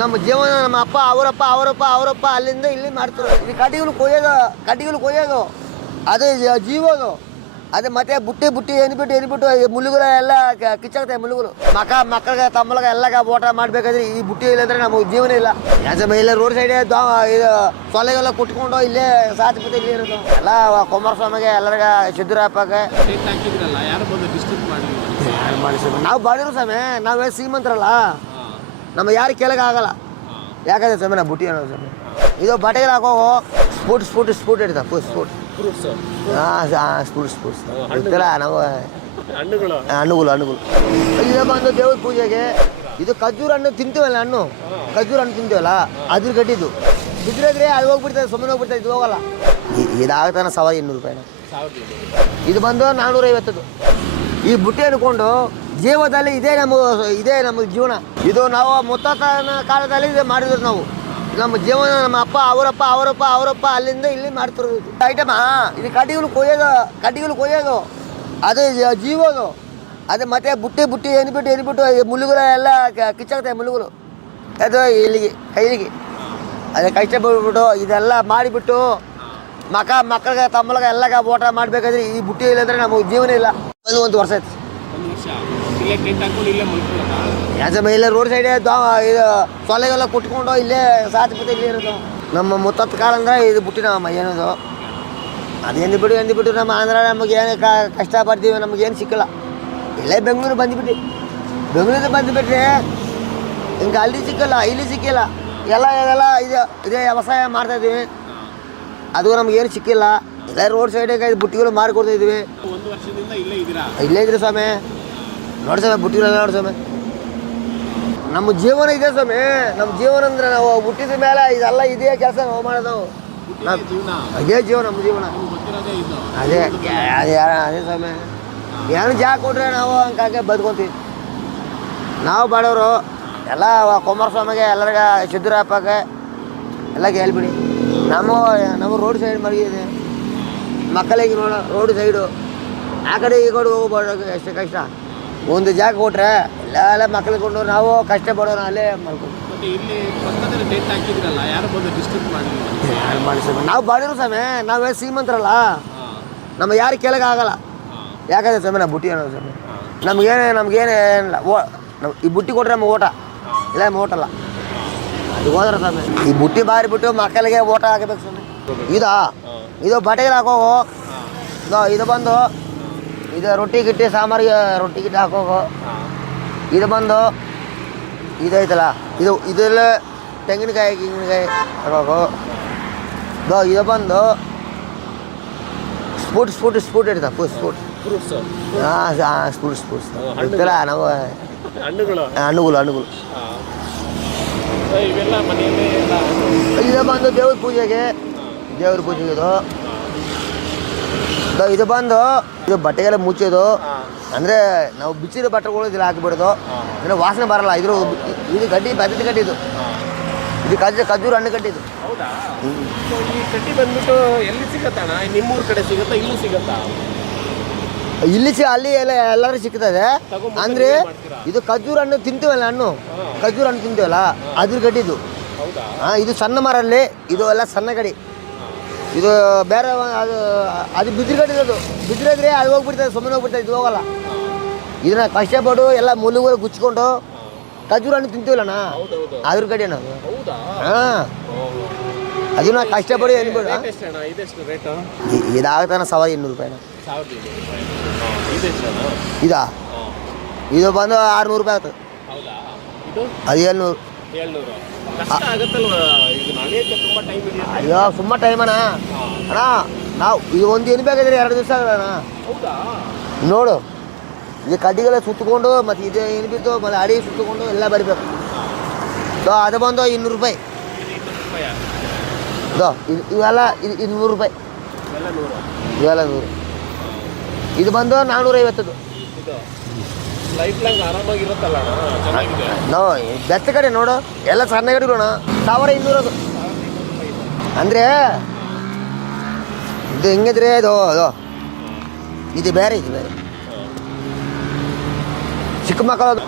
ನಮ್ಮ ಜೀವನ ನಮ್ಮ ಅಪ್ಪ ಅವರಪ್ಪ ಅಲ್ಲಿಂದ ಇಲ್ಲಿ ಮಾಡ್ತಾರೆ. ಈ ಕಡ್ಡಿಗಳು ಕೊಯ್ಯೋದು ಅದೇ ಜೀವೋದು ಅದೇ ಮತ್ತೆ ಬುಟ್ಟಿ ಏನ್ಬಿಟ್ಟು ಮುಳುಗುಲ ಎಲ್ಲ ಕಿಚ್ಚಾಗ್ತವೆ. ಮುಳುಗುಲು ಮಕ್ಕಳಿಗೆ ತಮ್ಮಳಿಗೆ ಎಲ್ಲ ಓಟ ಮಾಡಬೇಕಾದ್ರೆ ಈ ಬುಟ್ಟಿ ಇಲ್ಲಂದ್ರೆ ನಮಗೆ ಜೀವನ ಇಲ್ಲ. ಇಲ್ಲ ರೋಡ್ ಸೈಡ್ ಇದು ಸೊಲೆಗೆಲ್ಲ ಕುಟ್ಕೊಂಡು ಇಲ್ಲೇ ಸಾತ್ಬಿಟ್ಟು ಇಲ್ಲಿ ಇರೋದು ಎಲ್ಲ ಕುಮಾರಸ್ವಾಮಿಗೆ ಎಲ್ಲರಿಗ ಸಿದ್ದರಾಮಪ್ಪಗೆ ನಾವು ಬಾಡಿರೋ ಸ್ವಾಮಿ. ನಾವೇ ಶ್ರೀಮಂತರಲ್ಲ, ನಮ್ಮ ಯಾರು ಕೇಳಕ್ಕೆ ಆಗಲ್ಲ. ಯಾಕಂದ್ರೆ ಸ್ವಾಮಿ ನಾವು ಬುಟ್ಟಿ ಅನ್ನೋದು ಸ್ವಾಮಿ. ಇದು ಬಟ್ಟೆಗೆ ಹಾಕೋ ಸ್ಪೂಟ್ ಇಡ್ತಾವೆ ಸ್ಪೂಟ್ ಸ್ಪೂಟ್ಸ್ ಗೊತ್ತಿಲ್ಲ ನಾವು ಹಣ್ಣುಗಳು ಇದು ಬಂದು ದೇವ್ರ ಪೂಜೆಗೆ. ಇದು ಖರ್ಜೂರ ಹಣ್ಣು ತಿಂತೀವಲ್ಲ, ಖರ್ಜೂರ ಹಣ್ಣು ತಿಂತೀವಲ್ಲ ಅದ್ರ ಗಡ್ಡಿದ್ದು ಬಿದ್ದರೆ ಅಲ್ಲಿ ಹೋಗ್ಬಿಡ್ತದೆ, ಸುಮ್ಮನೆ ಹೋಗ್ಬಿಡ್ತದೆ. ಇದು ಹೋಗಲ್ಲ. ಇದಾಗ್ತಾನೆ 1200 ರೂಪಾಯಿನ. ಇದು ಬಂದು 450. ಈ ಬುಟ್ಟಿ ಅನ್ಕೊಂಡು ಜೀವದಲ್ಲಿ ಇದೇ ನಮ್ಮ ಜೀವನ. ಇದು ನಾವು ಮುತ್ತಾತನ ಕಾಲದಲ್ಲಿ ಇದು ಮಾಡಿದ್ರು ನಾವು. ನಮ್ಮ ಜೀವನ ನಮ್ಮ ಅಪ್ಪ ಅವರಪ್ಪ ಅಲ್ಲಿಂದ ಇಲ್ಲಿ ಮಾಡ್ತಿರೋದು ಐಟಮ. ಇದು ಕಡ್ಡಿಗಳು ಕೊಯ್ಯೋದು ಅದೇ ಜೀವೋದು ಅದೇ ಮತ್ತೆ ಬುಟ್ಟಿ ಏನ್ಬಿಟ್ಟು ಮುಳುಗುಲ ಎಲ್ಲ ಕಿಚ್ಚಾಗ್ತವೆ. ಮುಳುಗುಲು ಅದು ಕೈಲಿಗೆ ಅದೇ ಕಷ್ಟಪಟ್ಬಿಟ್ಟು ಇದೆಲ್ಲ ಮಾಡಿಬಿಟ್ಟು ಮಕ್ಕಳಿಗೆ ತಮ್ಮಳಿಗೆ ಎಲ್ಲ ಓಟ ಮಾಡಬೇಕಾದ್ರೆ ಈ ಬುಟ್ಟಿ ಇಲ್ಲಂದ್ರೆ ನಮಗೆ ಜೀವನ ಇಲ್ಲ. ಅದು 1 ವರ್ಷ ಆಯ್ತು. ಇಲ್ಲ ರೋಡ್ ಸೈಡ್ ಇದು ಸೊಲೆಗೆಲ್ಲ ಕುಟ್ಕೊಂಡು ಇಲ್ಲೇ ಸಾತ್ಬಿಟ್ಟು ಇಲ್ಲಿ ಇರೋದು. ನಮ್ಮ ಮುತ್ತತ್ತ ಕಾಲ ಅಂದ್ರೆ ಇದು ಬುಟ್ಟಿ ನಮ್ಮ ಏನದು ಅದು ಎಂದಿಬಿಟ್ಟು ನಮ್ಮ ಆಂಧ್ರ ನಮಗೆ ಏನು ಕಷ್ಟ ಪಡ್ತೀವಿ, ನಮಗೇನು ಸಿಕ್ಕಲ್ಲ. ಇಲ್ಲೇ ಬೆಂಗಳೂರು ಬಂದುಬಿಟ್ರೆ ಹಿಂಗೆ ಅಲ್ಲಿ ಸಿಕ್ಕಲ್ಲ, ಇಲ್ಲಿ ಸಿಕ್ಕಿಲ್ಲ. ಎಲ್ಲ ಇದೇ ವ್ಯವಸಾಯ ಮಾಡ್ತಾಯಿದ್ದೀವಿ, ಅದು ನಮಗೇನು ಸಿಕ್ಕಿಲ್ಲ. ಇಲ್ಲ ರೋಡ್ ಸೈಡಿಗೆ ಬುಟ್ಟಿಗಳು ಮಾರಿಕೊಡ್ತಾಯಿದ್ದೀವಿ. ಇಲ್ಲೇ ಇದ್ರಿ ಸ್ವಾಮಿ. ನೋಡಿ ಸ್ವಾಮಿ ಬುಟ್ಟಿಗಳೆಲ್ಲ ನೋಡಿ ಸ್ವಾಮಿ. ನಮ್ಮ ಜೀವನ ಇದೆ ಸ್ವಾಮಿ. ನಮ್ಮ ಜೀವನ ಅಂದ್ರೆ ನಾವು ಹುಟ್ಟಿದ ಮೇಲೆ ಇದೆಲ್ಲ ಇದೇ ಕೆಲಸ ನಾವು ಮಾಡೋದು. ಅದೇ ಜೀವನ, ನಮ್ಮ ಜೀವನ ಅದೇ ಸ್ವಾಮಿ. ಏನು ಜಾಗ ಕೊಟ್ರೆ ನಾವು ಹಂಗೆ ಬದುಕೊಂತೀವಿ. ನಾವು ಬಾಡೋರು ಎಲ್ಲ ಕುಮಾರಸ್ವಾಮಿಗೆ ಎಲ್ಲರಿಗ ಸಿದ್ದರಾಮಪ್ಪಗೆ ಎಲ್ಲ ಹೇಳ್ಬಿಡಿ. ನಮ್ಮ ರೋಡ್ ಸೈಡ್ ಮಲಗಿದೆ, ಮಕ್ಕಳಿಗೆ ರೋಡ್ ಸೈಡು ಆ ಕಡೆ ಈ ಕಡೆ ಹೋಗ್ಬಾರ್ದು. ಎಷ್ಟು ಕಷ್ಟ. ಒಂದು ಜಾಗ ಕೊಟ್ರೆ ಎಲ್ಲ ಮಕ್ಕಳಿಗೆ ಕೊಂಡು ನಾವು ಕಷ್ಟ ಪಡೋಣ, ಅಲ್ಲೇ ಮಾಡ್ಕೊಂಡು ನಾವು ಬಾಡಿರೋ ಸ್ವಾಮಿ. ನಾವೇ ಶ್ರೀಮಂತರಲ್ಲ, ನಮ್ಮ ಯಾರು ಕೇಳಕ್ಕೆ ಆಗಲ್ಲ. ಯಾಕಂದ್ರೆ ಸ್ವಾಮಿ ನಾವು ಬುಟ್ಟಿ ಅನ್ನೋದು ಸ್ವಾಮಿ. ನಮಗೇನಿಲ್ಲ ಈ ಬುಟ್ಟಿ ಕೊಟ್ರೆ ನಮ್ಗೆ ಓಟ ಇಲ್ಲ, ನಮ್ಮ ಓಟಲ್ಲ. ಅದು ಹೋದ್ರೆ ಸ್ವಾಮಿ ಈ ಬುಟ್ಟಿ ಬಾರಿಬಿಟ್ಟು ಮಕ್ಕಳಿಗೆ ಓಟ ಹಾಕಬೇಕು ಸ್ವಾಮಿ. ಇದು ಬಟ್ಟೆಗೆ ಹಾಕೋ. ಇದು ಬಂದು ಇದು ರೊಟ್ಟಿ ಗಿಟ್ಟಿ ಸಾಂಬಾರಿಗೆ ರೊಟ್ಟಿ ಗಿಟ್ಟಿ ಹಾಕೋಗೋ. ಇದು ಬಂದು ಇದೈತಲ್ಲ ಇದೆಲ್ಲ ತೆಂಗಿನಕಾಯಿ ಹಾಕೋಗೋ. ಇದು ಬಂದು ಸ್ಪೂಟ್ ಇಡ್ತಾವೆ ಸ್ಪೂಟ್ಸ್ ಗೊತ್ತಿಲ್ಲ ನಾವು ಹಣ್ಣುಗಳು ಇದು ಬಂದು ದೇವ್ರ ಪೂಜೆಗೆ ಇದು ಬಂದು ಇದು ಬಟ್ಟೆಗೆಲ್ಲ ಮುಚ್ಚೋದು. ಅಂದರೆ ನಾವು ಬಿಚ್ಚಿರೋ ಬಟ್ಟೆಗಳು ಇದೆಲ್ಲ ಹಾಕಿಬಿಡೋದು, ಅಂದರೆ ವಾಸನೆ ಬರಲ್ಲ. ಇದು ಗಡ್ಡಿ ಪದ್ಧತಿ ಗಡ್ಡಿ. ಇದು ಖರ್ಜೂರ ಹಣ್ಣು ಕಟ್ಟಿದ್ದು. ಈ ಕಟ್ಟಿ ಬಂದ್ಬಿಟ್ಟು ಎಲ್ಲಿ ಸಿಗತ್ತಣ್ಣ? ನಿಮ್ಮೂರ ಕಡೆ ಸಿಗುತ್ತಾ, ಇಲ್ಲೂ ಸಿಗುತ್ತಾ? ಅಲ್ಲಿ ಎಲ್ಲರೂ ಸಿಗ್ತದೆ. ಅಂದರೆ ಇದು ಖರ್ಜೂರ ಹಣ್ಣು ತಿಂತೀವಲ್ಲ, ಖರ್ಜೂರ ಹಣ್ಣು ತಿಂತೀವಲ್ಲ ಅದ್ರ ಗಡ್ಡಿದು. ಇದು ಸಣ್ಣ ಮರಲ್ಲಿ, ಇದು ಎಲ್ಲ ಸಣ್ಣ ಗಡಿ. ಇದು ಬೇರೆ ಅದು ಬಿದ್ರಗಟ್ಟಿರೋದು. ಬಿದ್ರಿದ್ರೆ ಅಲ್ಲಿ ಹೋಗ್ಬಿಡ್ತದೆ, ಸುಮ್ಮನೆ ಹೋಗ್ಬಿಡ್ತದೆ. ಇದು ಹೋಗಲ್ಲ. ಇದನ್ನ ಕಷ್ಟಪಟ್ಟು ಎಲ್ಲ ಮುಳುಗುಗಳು ಗುಚ್ಕೊಂಡು ಖರ್ಜೂರ ಹಣ್ಣು ತಿಂತೀವಲ್ಲಣ್ಣ, ಅದ್ರ ಗಡಿ ಅನ್ನೋದು. ಹಾಂ, ಅದನ್ನ ಕಷ್ಟಪಡಿ ಏನ್ಬೇಡ. ಇದಾಗ್ತಾನೆ 1200 ರೂಪಾಯಿನ. ಇದು ಬಂದು 600 ರೂಪಾಯಿ ಆಗ್ತದೆ. ಅದು 700. ಅಯ್ಯೋ ಸುಮ್ಮ ಟೈಮ್ ಅಣ್ಣ. ನಾವು ಇದು ಒಂದು ಏನು ಬೇಕಾದ್ರೆ 2 ದಿವಸ ಆಗಲ್ಲ ನೋಡು. ಇದು ಕಡ್ಡಿಗೆಲ್ಲ ಸುತ್ತಕೊಂಡು ಮತ್ತು ಇದು ಏನು ಬಿದ್ದು ಮತ್ತು ಅಡಿ ಸುತ್ತಕೊಂಡು ಎಲ್ಲ ಬರಬೇಕು. ಅದು ಬಂದು 200 ರೂಪಾಯಿ. ಇವೆಲ್ಲ 100 ರೂಪಾಯಿ. ಇವೆಲ್ಲ 100. ಇದು ಬಂದು 450. ಬೆಸ್ಟ್ ಕಡೆ ನೋಡು, ಎಲ್ಲ ಸಣ್ಣ ಗಡಿಗಳಣ 1200. ಅಂದರೆ ಇದು ಹೆಂಗಿದ್ರೆ ಇದು ಬೇರೆ ಚಿಕ್ಕ ಮಕ್ಕಳು